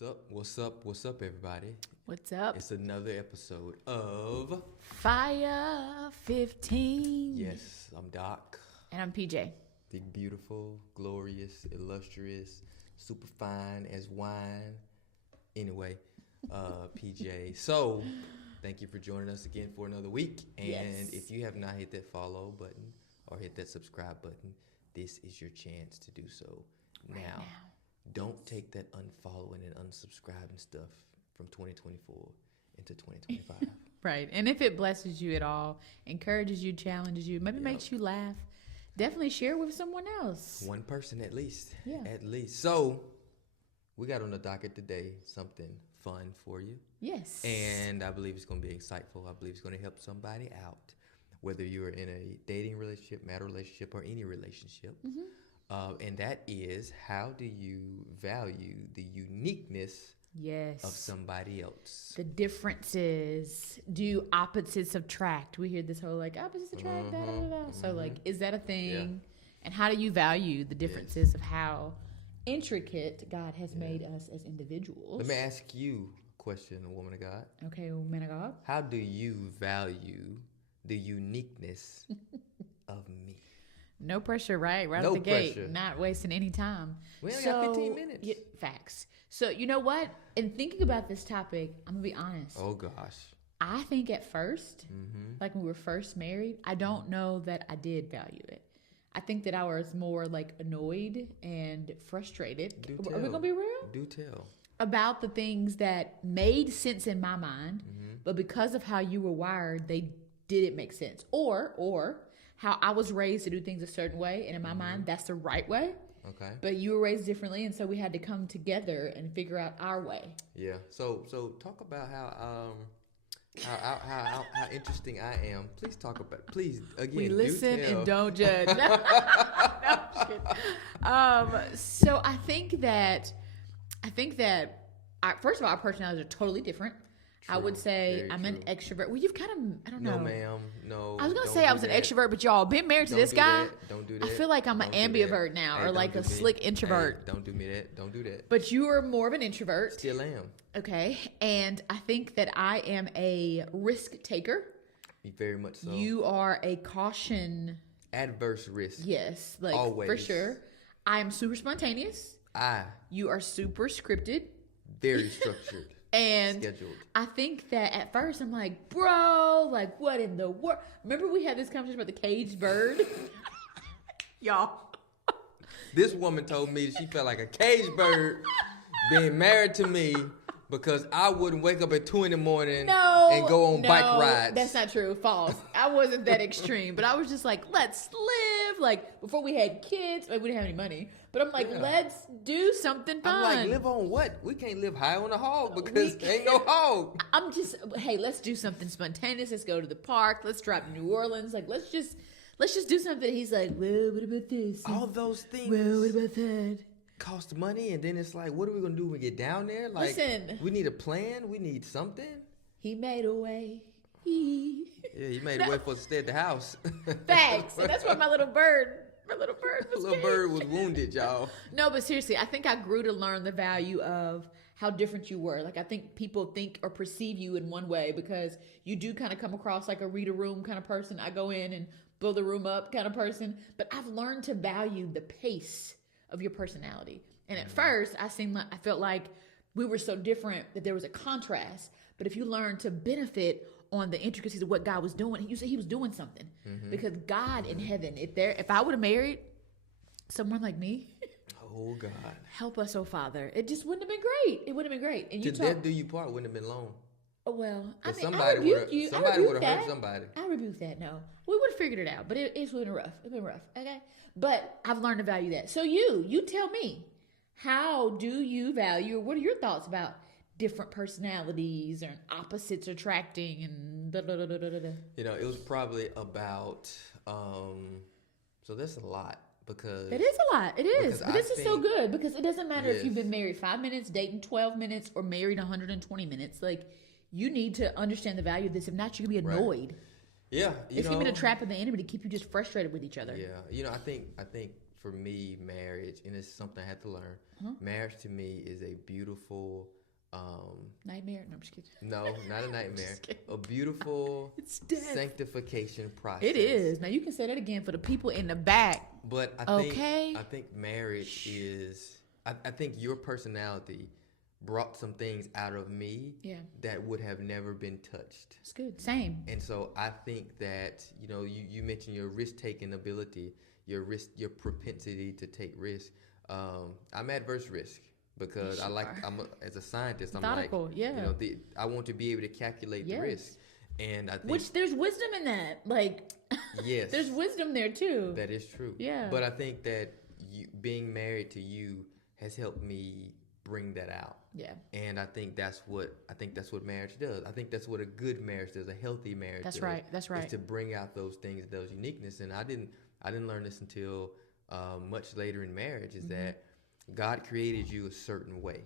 What's up? What's up? What's up, everybody? What's up? It's another episode of FIRE15. Yes, I'm Doc. And I'm PJ. The beautiful, glorious, illustrious, super fine as wine. Anyway, PJ. So, thank you for joining us again for another week. And Yes. if you have not hit that follow button or hit that subscribe button, this is your chance to do so now. Don't take that unfollowing and unsubscribing stuff from 2024 into 2025. Right. And if it blesses you at all, encourages you, challenges you, maybe makes you laugh, definitely share with someone else. One person at least. Yeah. At least. So, we got on the docket today something fun for you. Yes. And I believe it's going to be insightful. I believe it's going to help somebody out, whether you're in a dating relationship, married relationship, or any relationship. Mm-hmm. And that is, how do you value the uniqueness Yes. of somebody else? The differences. Do opposites attract? We hear this whole like opposites attract. Da, da, da, da. So like, is that a thing? Yeah. And how do you value the differences of how intricate God has made us as individuals? Let me ask you a question, woman of God. Okay, man of God. How do you value the uniqueness of me? No pressure, right? Right No out the gate. pressure. Not wasting any time. We only got 15 minutes. Yeah, facts. So, you know what? In thinking about this topic, I'm going to be honest. Oh, gosh. I think at first, Mm-hmm. like when we were first married, I don't know that I did value it. I think that I was more like annoyed and frustrated. Do Are we tell. going to be real? Do tell. About the things that made sense in my mind, Mm-hmm. but because of how you were wired, they didn't make sense. Or how I was raised to do things a certain way, and in my mind, that's the right way. Okay. But you were raised differently, and so we had to come together and figure out our way. Yeah. So talk about how interesting I am. Please talk about. Please again. We listen do tell. and don't judge. No, I'm just kidding. So I think that first of all, our personalities are totally different. I True. would say Very I'm an true. extrovert. Well, you've kind of, I don't know. No, ma'am. No. I was gonna don't say I do was an that. extrovert, but y'all been married to Don't this do guy. that. Don't do I that. feel like I'm an Don't do that. ambivert now, Hey, or don't like do a me. slick introvert. Hey, don't do me that. Don't do that. But you are more of an introvert. Still am. Okay. And I think that I am a risk taker. Very much so. You are a caution. Adverse risk. Yes. Like for Always. sure. I am super spontaneous. You are super scripted. Very structured. And Scheduled. I think that at first I'm like, bro, like what in the world? Remember we had this conversation about the caged bird? Y'all. This woman told me she felt like a caged bird being married to me because I wouldn't wake up at 2 a.m. and go on bike rides. That's not true. False. I wasn't that extreme, but I was just like, let's live. Like before we had kids, like, we didn't have any money, but I'm like, Yeah. let's do something fun. I'm like, live on what? We can't live high on a hog because ain't no hog. I'm just, hey, let's do something spontaneous. Let's go to the park. Let's drive to New Orleans. Like, let's just do something. He's like, well, what about this? All those things Well, what about that? cost money, and then it's like, what are we gonna do when we get down there? Like, Listen. we need a plan. We need something. He made a way. Yeah, you made a way for us to stay at the house. Facts. So that's why my little bird was Little caged. bird was wounded, y'all. No, but seriously, I think I grew to learn the value of how different you were. Like, I think people think or perceive you in one way because you do kind of come across like a read a room kind of person. I go in and blow the room up kind of person. But I've learned to value the pace of your personality. And at first, I felt like we were so different that there was a contrast. But if you learn to benefit on the intricacies of what God was doing, you said he was doing something. Because God in heaven, if I would have married someone like me, Oh God. help us, oh Father, it just wouldn't have been great. It wouldn't have been great. And you To talk, death do you part wouldn't have been long. oh, well, I 'Cause mean, I somebody rebuke would've- you. somebody I rebuke would've hurt that. somebody. I rebuke that. No, we would have figured it out, but it's been rough. It's been rough. Okay, but I've learned to value that. So you tell me, how do you value? What are your thoughts about different personalities or opposites attracting and da da da da da da? You know, it was probably about. So that's a lot because It is a lot. It is. Because But I this is so think- good because it doesn't matter if you've Yes. been married 5 minutes, dating 12 minutes, or married 120 minutes. Like, you need to understand the value of this. If not, you're going to be Right. annoyed. Yeah, It's even a trap of the enemy to keep you just frustrated with each other. Yeah, you know, I think for me, marriage, and it's something I had to learn. Marriage to me is a beautiful nightmare. No, I'm just kidding. No, not a nightmare. A beautiful sanctification process. It is. Now you can say that again for the people in the back. But I think marriage is. I think your personality brought some things out of me that would have never been touched. It's good. Same. And so I think that, you mentioned your risk-taking ability, your propensity to take risk. I'm adverse risk because as a scientist, I'm methodical, like, I want to be able to calculate the risk. And I think, which there's wisdom in that. Like, yes, there's wisdom there too. That is true. Yeah. But I think that being married to you has helped me bring that out. Yeah. And I think that's what marriage does. I think that's what a good marriage does, a healthy marriage does. That's right. Is to bring out those things, those uniqueness. And I didn't learn this until much later in marriage, is that God created you a certain way.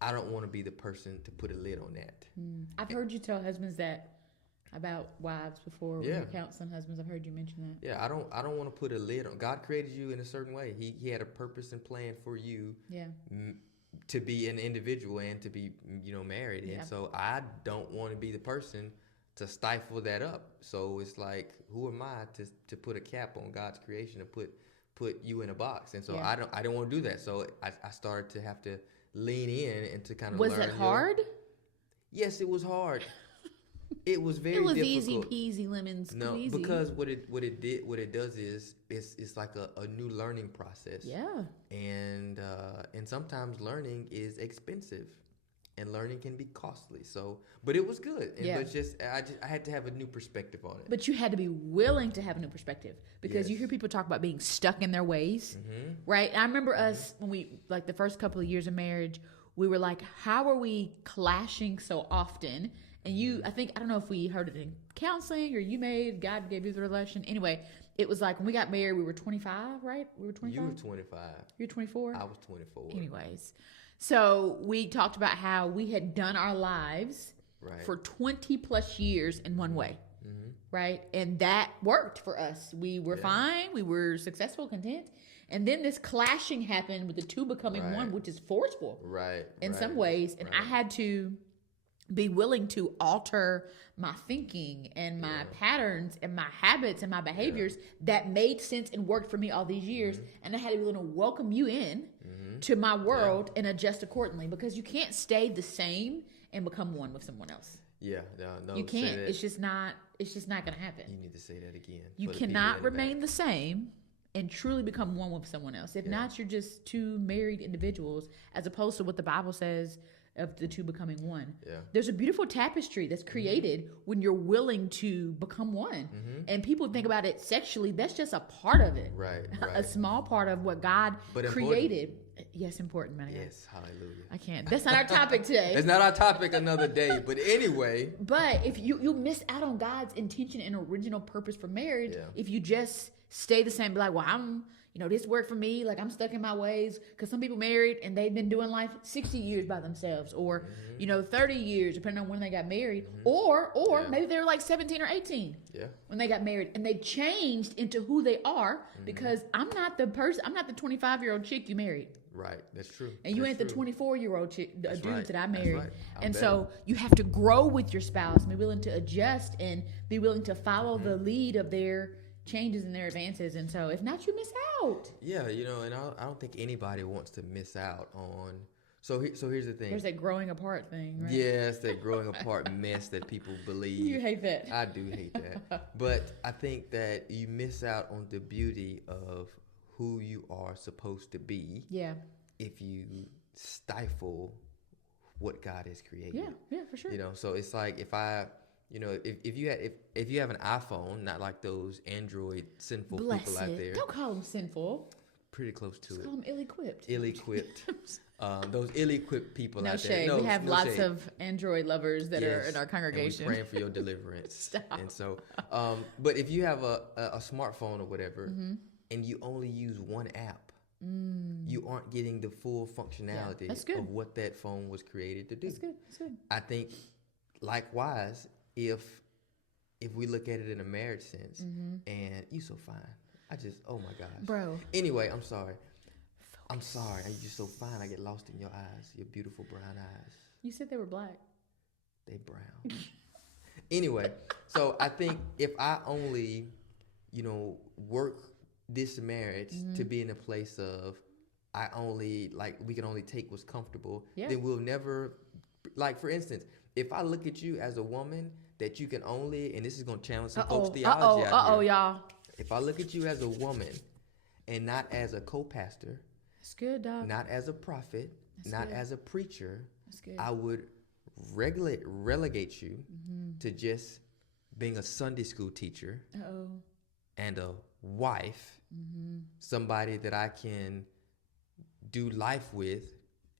I don't want to be the person to put a lid on that. I've heard you tell husbands that about wives before. When you're counseling husbands, I've heard you mention that. Yeah, I don't want to put a lid on. God created you in a certain way. He had a purpose and plan for you. Yeah. To be an individual and to be, married. And so I don't want to be the person to stifle that up. So it's like, who am I to put a cap on God's creation and put you in a box? And so I don't want to do that. So I started to have to lean in and to kind of learn. Was it hard? Yes, it was hard. It was very difficult. Easy peasy lemon squeezy. No, because what it does is it's like a new learning process. Yeah. And sometimes learning is expensive, and learning can be costly. So, but it was good. But I had to have a new perspective on it. But you had to be willing to have a new perspective, because you hear people talk about being stuck in their ways, right? And I remember us when we, like, the first couple of years of marriage, we were like, how are we clashing so often? And I don't know if we heard it in counseling or God gave you the revelation. Anyway, it was like when we got married, we were 25, right? We were 25. You were 25. You were 24? I was 24. Anyways, so we talked about how we had done our lives for 20 plus years in one way, right? And that worked for us. We were fine. We were successful, content. And then this clashing happened with the two becoming one, which is forceful. Right. In some ways. And I had to be willing to alter my thinking and my patterns and my habits and my behaviors that made sense and worked for me all these years. And I had to be willing to welcome you in to my world and adjust accordingly, because you can't stay the same and become one with someone else. Yeah, no, you can't. It's just not going to happen. You need to say that again. You cannot remain the same and truly become one with someone else. If not, you're just two married individuals, as opposed to what the Bible says of the two becoming one. Yeah. There's a beautiful tapestry that's created when you're willing to become one. And people think about it sexually. That's just a part of it. Right. A small part of what God created. Yes, important, man. Yes, hallelujah. I can't. That's not our topic today. That's not our topic another day. But anyway. But if you miss out on God's intention and original purpose for marriage, if you just stay the same, be like, well, I'm, this worked for me. Like, I'm stuck in my ways. Because some people married and they've been doing life 60 years by themselves, or 30 years, depending on when they got married, or maybe they were like 17 or 18 when they got married, and they changed into who they are because I'm not the 25-year-old chick you married. Right, that's true. And you ain't the 24-year-old chick, dude that I married. Right. And so you have to grow with your spouse, be willing to adjust and be willing to follow the lead of their changes and their advances. And so if not, you miss out. Yeah, and I don't think anybody wants to miss out on. So here's the thing. There's that growing apart thing, right? Yes, that growing apart mess that people believe. You hate that. I do hate that. But I think that you miss out on the beauty of who you are supposed to be. Yeah. If you stifle what God has created. Yeah, for sure. So it's like if you have an iPhone, not like those Android sinful people out there. Don't call them sinful. Pretty close to Just it. call them ill-equipped. Ill-equipped. Those ill-equipped people out there. No shade. We have lots of Android lovers that are in our congregation. And we're praying for your deliverance. Stop. And so, but if you have a smartphone or whatever, and you only use one app, you aren't getting the full functionality of what that phone was created to do. That's good. I think, likewise, if we look at it in a marriage sense, and you so fine. Oh my gosh. Bro. Anyway, I'm sorry. I'm sorry. You're just so fine. I get lost in your eyes. Your beautiful brown eyes. You said they were black. They brown. Anyway, so I think if I only, work this marriage to be in a place of we can only take what's comfortable, then we'll never, like, for instance, if I look at you as a woman that you can only, and this is going to challenge some folks' theology out here. Y'all. If I look at you as a woman and not as a co-pastor, that's good, dog. not as a prophet, not as a preacher, that's good. I would relegate you to just being a Sunday school teacher and a wife, somebody that I can do life with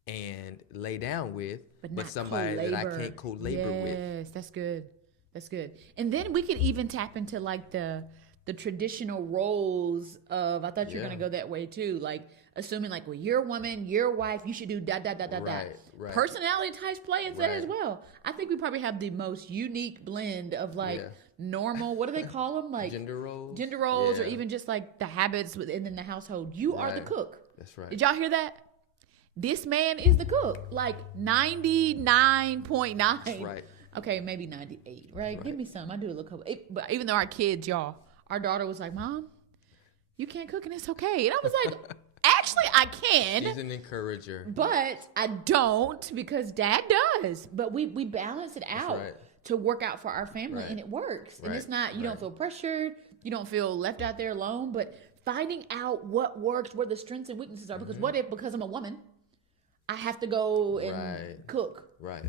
and lay down with, but somebody that I can't co-labor with. Yes, that's good. That's good. And then we could even tap into like the traditional roles of, I thought you were going to go that way too, like assuming like, well, you're a woman, you're a wife, you should do da da da da da. Right. Personality types play into that as well. I think we probably have the most unique blend of like normal, what do they call them? Like gender roles, or even just like the habits within the household. You are the cook. That's right. Did y'all hear that? This man is the cook. Like 99.9. That's right. Okay, maybe 98, right? Give me some. I do a little couple. But even though our kids, y'all, our daughter was like, Mom, you can't cook and it's okay. And I was like, actually, I can. She's an encourager. But I don't, because Dad does. But we balance it out to work out for our family, and it works. And it's not, you don't feel pressured. You don't feel left out there alone. But finding out what works, where the strengths and weaknesses are. Because what if, because I'm a woman, I have to go and cook? Right.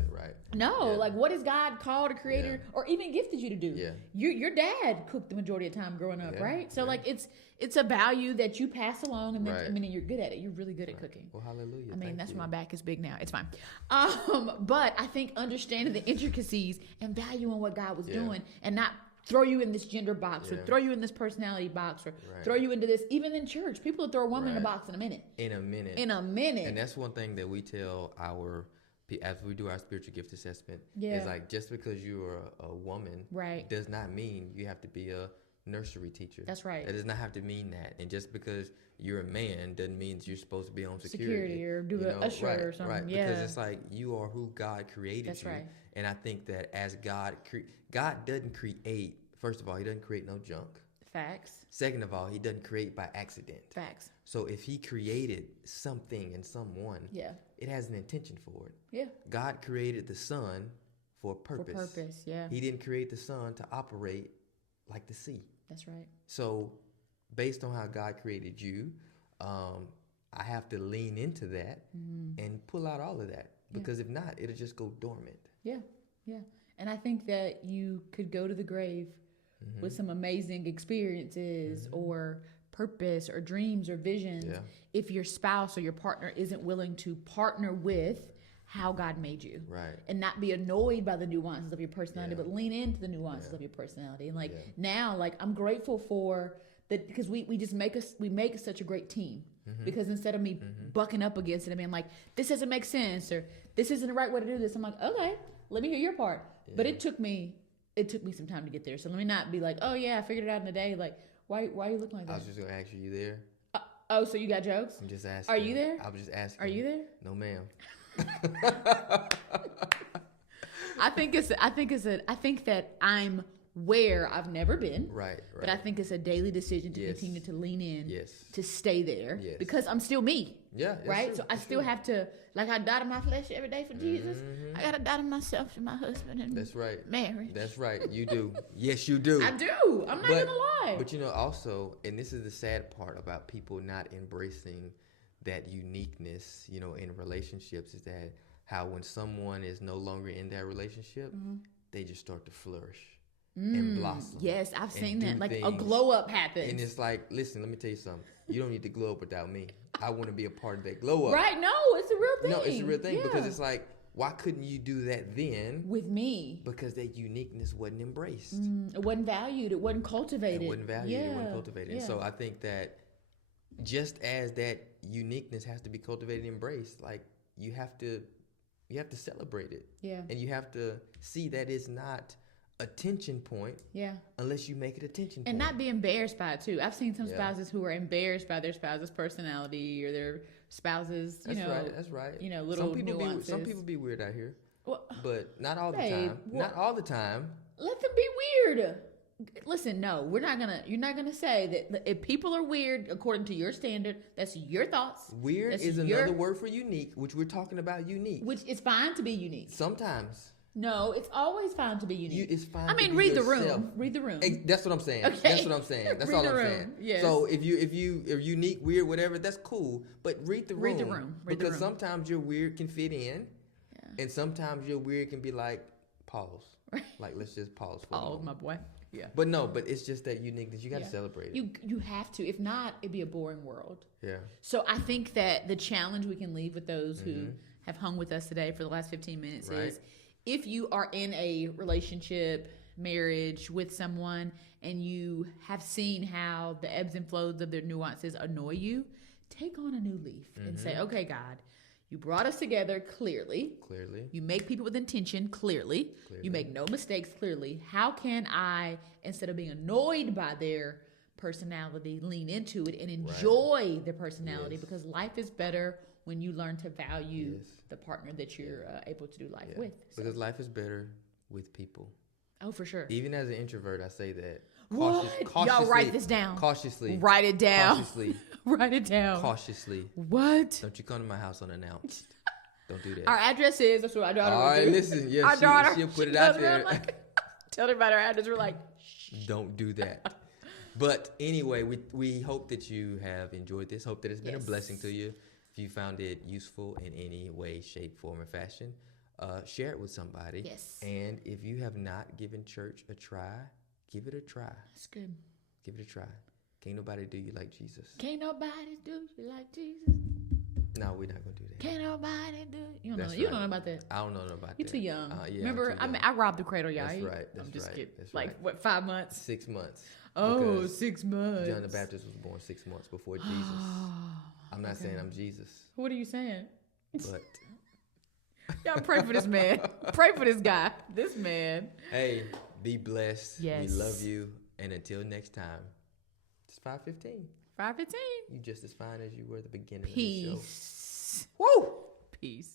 No, like what is God called a creator or even gifted you to do? Yeah. Your dad cooked the majority of the time growing up, right? So like it's a value that you pass along, and then I mean, you're good at it. You're really good at cooking. Well, hallelujah. I mean, that's why my back is big now. It's fine. But I think understanding the intricacies and valuing what God was doing, and not throw you in this gender box or throw you in this personality box or throw you into this. Even in church, people will throw a woman in a box in a minute. And that's one thing that we tell as we do our spiritual gift assessment, is like, just because you are a woman does not mean you have to be a nursery teacher. That's right. That does not have to mean that. And just because you're a man doesn't mean you're supposed to be on security or do an usher or something. Right. Because it's like, you are who God created you. Right. And I think that as God doesn't create, first of all, he doesn't create no junk. Facts. Second of all, he doesn't create by accident. Facts. So if he created something and someone, it has an intention for it. Yeah. God created the sun for a purpose. He didn't create the sun to operate like the sea. That's right. So based on how God created you, I have to lean into that and pull out all of that. Because if not, it'll just go dormant. Yeah. And I think that you could go to the grave with some amazing experiences or purpose or dreams or visions if your spouse or your partner isn't willing to partner with how God made you. Right. And not be annoyed by the nuances of your personality, but lean into the nuances of your personality. And like now, like I'm grateful for that, because we make such a great team. Because instead of me bucking up against it and being like, this doesn't make sense or this isn't the right way to do this, I'm like, okay, let me hear your part. But it took me some time to get there. So let me not be like, oh yeah, I figured it out in a day. Like, why are you looking like that? I was just gonna ask you there. So you got jokes? I'm just asking. Are you there? I was just asking. Are you there? No, ma'am. I think that I'm where I've never been. Right. But I think it's a daily decision to continue to lean in, to stay there, because I'm still me. Yeah. Right. True. So I still have to, like, I die to my flesh every day for Jesus. I gotta die to myself and my husband and marriage. That's right. You do. Yes, you do. I do. I'm not gonna lie. But also, and this is the sad part about people not embracing that uniqueness, in relationships, is that how when someone is no longer in that relationship, they just start to flourish. And blossom. Yes, I've seen that. Like a glow up happens. And it's like, listen, let me tell you something. You don't need to glow up without me. I want to be a part of that glow up. Right? No, it's a real thing. No, it's a real thing, because it's like, why couldn't you do that then? With me. Because that uniqueness wasn't embraced. It wasn't valued. It wasn't cultivated. It wasn't valued. It wasn't cultivated. And so I think that just as that uniqueness has to be cultivated and embraced, like you have to celebrate it. Yeah. And you have to see that it's not attention point. Yeah. Unless you make it attention point. And not be embarrassed by it too. I've seen some Yeah. spouses who are embarrassed by their spouse's personality or their spouse's, That's right. little nuances. Some people be weird out here, Well, but not all the babe, time. well- Not all the time. let them be weird. Listen, no, you're not gonna say that if people are weird according to your standard, that's your thoughts. Weird That's is another word for unique, which we're talking about unique. Which is fine to be unique. Sometimes. No, it's always fine to be unique. It's fine. I mean, to be read yourself. the room. Read the room. That's what I'm saying. Okay. That's what I'm saying. That's Read all the I'm room. saying. Yes. So if you are unique, weird, whatever, that's cool. But read the room. Read the room. Read the because room. sometimes your weird can fit in, Yeah. and sometimes your weird can be like pause. Right. Like let's just pause for a Oh, moment. my boy. Yeah. But it's just that uniqueness. You got to Yeah. celebrate it. You have to. If not, it'd be a boring world. Yeah. So I think that the challenge we can leave with those who have hung with us today for the last 15 minutes Right. is if you are in a relationship, marriage with someone, and you have seen how the ebbs and flows of their nuances annoy you, take on a new leaf and say, okay, God, you brought us together clearly. You make people with intention clearly. You make no mistakes clearly. How can I, instead of being annoyed by their personality, lean into it and enjoy their personality? Yes. Because life is better when you learn to value Yes. the partner that you're able to do life Yeah. with. So- Because life is better with people. oh, for sure. Even as an introvert, I say that. What? Y'all write this down. Cautiously. Write it down. Cautiously. Write it down. Cautiously. What? Don't you come to my house unannounced. Don't do that. Our address is, that's what our daughter All will right, do. listen. Yeah, Our daughter, she'll put she it out goes there. around like, tell everybody our address. We're like, Don't do that. But anyway, we hope that you have enjoyed this. Hope that it's been a blessing to you. If you found it useful in any way, shape, form, or fashion, share it with somebody. Yes. And if you have not given church a try, give it a try. that's good. Give it a try. Can't nobody do you like Jesus. Can't nobody do you like Jesus. No, we're not gonna do that. Can't nobody do. You don't That's know. You right. don't know about that. I don't know about You're that. too young. Yeah, Remember, I'm too young. I robbed the cradle, y'all. That's right. That's I'm just right. kidding. That's Like right. what? 5 months. 6 months. Oh, Because 6 months. John the Baptist was born 6 months before Jesus. I'm not saying I'm Jesus, What are you saying? but Y'all pray for this man. Pray for this guy. This man. hey, be blessed. Yes. We love you. And until next time, it's 5:15. 5:15. You just as fine as you were at the beginning of the show. Peace. Woo! Peace.